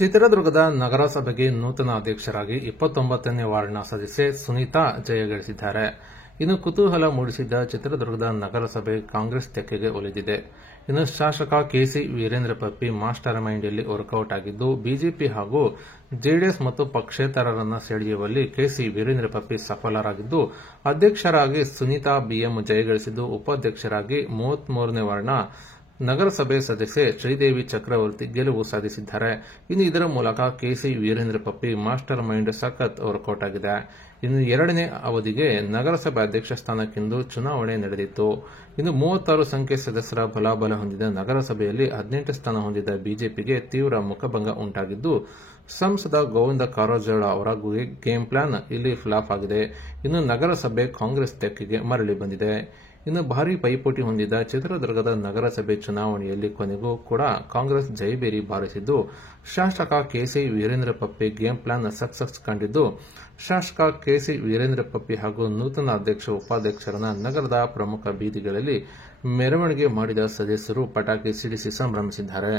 ಚಿತ್ರದುರ್ಗದ ನಗರಸಭೆಗೆ ನೂತನ ಅಧ್ಯಕ್ಷರಾಗಿ 29ನೇ ವಾರ್ಡ್ನ ಸದಸ್ಯೆ ಸುನೀತಾ ಜಯಗಳಿಸಿದ್ದಾರೆ. ಇನ್ನು ಕುತೂಹಲ ಮೂಡಿಸಿದ್ದ ಚಿತ್ರದುರ್ಗದ ನಗರಸಭೆ ಕಾಂಗ್ರೆಸ್ ತೆಕ್ಕೆಗೆ ಒಲಿದಿದೆ. ಇನ್ನು ಶಾಸಕ ಕೆಸಿ ವೀರೇಂದ್ರ ಪಪ್ಪಿ ಮಾಸ್ಟರ್ ಮೈಂಡ್ನಲ್ಲಿ ವರ್ಕೌಟ್ ಆಗಿದ್ದು, ಬಿಜೆಪಿ ಹಾಗೂ ಜೆಡಿಎಸ್ ಮತ್ತು ಪಕ್ಷೇತರರನ್ನ ಸೆಳೆಯುವಲ್ಲಿ ಕೆಸಿ ವೀರೇಂದ್ರ ಪಪ್ಪಿ ಸಫಲರಾಗಿದ್ದು, ಅಧ್ಯಕ್ಷರಾಗಿ ಸುನೀತಾ ಬಿಎಂ ಜಯಗಳಿಸಿದ್ದು, ಉಪಾಧ್ಯಕ್ಷರಾಗಿ 33ನೇ ವಾರ್ಡ್ನ ನಗರಸಭೆ ಸದಸ್ಯೆ ಶ್ರೀದೇವಿ ಚಕ್ರವರ್ತಿ ಗೆಲುವು ಸಾಧಿಸಿದ್ದಾರೆ. ಇನ್ನು ಇದರ ಮೂಲಕ ಕೆಸಿ ವೀರೇಂದ್ರ ಪಪ್ಪಿ ಮಾಸ್ಟರ್ ಮೈಂಡ್ ಸಖತ್ ವರ್ಕೌಟ್ ಆಗಿದೆ. ಇನ್ನು 2ನೇ ಅವಧಿಗೆ ನಗರಸಭೆ ಅಧ್ಯಕ್ಷ ಸ್ಥಾನಕ್ಕೆಂದು ಚುನಾವಣೆ ನಡೆದಿತ್ತು. ಇನ್ನು 36 ಸಂಖ್ಯೆ ಸದಸ್ಯರ ಬಲಾಬಲ ಹೊಂದಿದ ನಗರಸಭೆಯಲ್ಲಿ 18 ಸ್ಥಾನ ಹೊಂದಿದ ಬಿಜೆಪಿಗೆ ತೀವ್ರ ಮುಖಭಂಗ ಉಂಟಾಗಿದ್ದು, ಸಂಸದ ಗೋವಿಂದ ಕಾರಜೋಳ ಅವರ ಗೇಮ್ ಪ್ಲಾನ್ ಇಲ್ಲಿ ಫ್ಲಾಪ್ ಆಗಿದೆ. ಇನ್ನು ನಗರಸಭೆ ಕಾಂಗ್ರೆಸ್ ತೆಕ್ಕೆಗೆ ಮರಳಿ ಬಂದಿದೆ. ಇನ್ನು ಭಾರೀ ಪೈಪೋಟಿ ಹೊಂದಿದ ಚಿತ್ರದುರ್ಗದ ನಗರಸಭೆ ಚುನಾವಣೆಯಲ್ಲಿ ಕೊನೆಗೂ ಕೂಡ ಕಾಂಗ್ರೆಸ್ ಜಯಬೇರಿ ಬಾರಿಸಿದ್ದು, ಶಾಸಕ ಕೆಸಿ ವೀರೇಂದ್ರ ಪಪ್ಪಿ ಗೇಮ್ ಪ್ಲಾನ್ ಸಕ್ಸಸ್ ಕಂಡಿದ್ದು, ಶಾಸಕ ಕೆಸಿ ವೀರೇಂದ್ರ ಪಪ್ಪಿ ಹಾಗೂ ನೂತನ ಅಧ್ಯಕ್ಷ ಉಪಾಧ್ಯಕ್ಷರನ್ನ ನಗರದ ಪ್ರಮುಖ ಬೀದಿಗಳಲ್ಲಿ ಮೆರವಣಿಗೆ ಮಾಡಿದ ಸದಸ್ಯರು ಪಟಾಕಿ ಸಿಡಿಸಿ ಸಂಭ್ರಮಿಸಿದ್ದಾರೆ.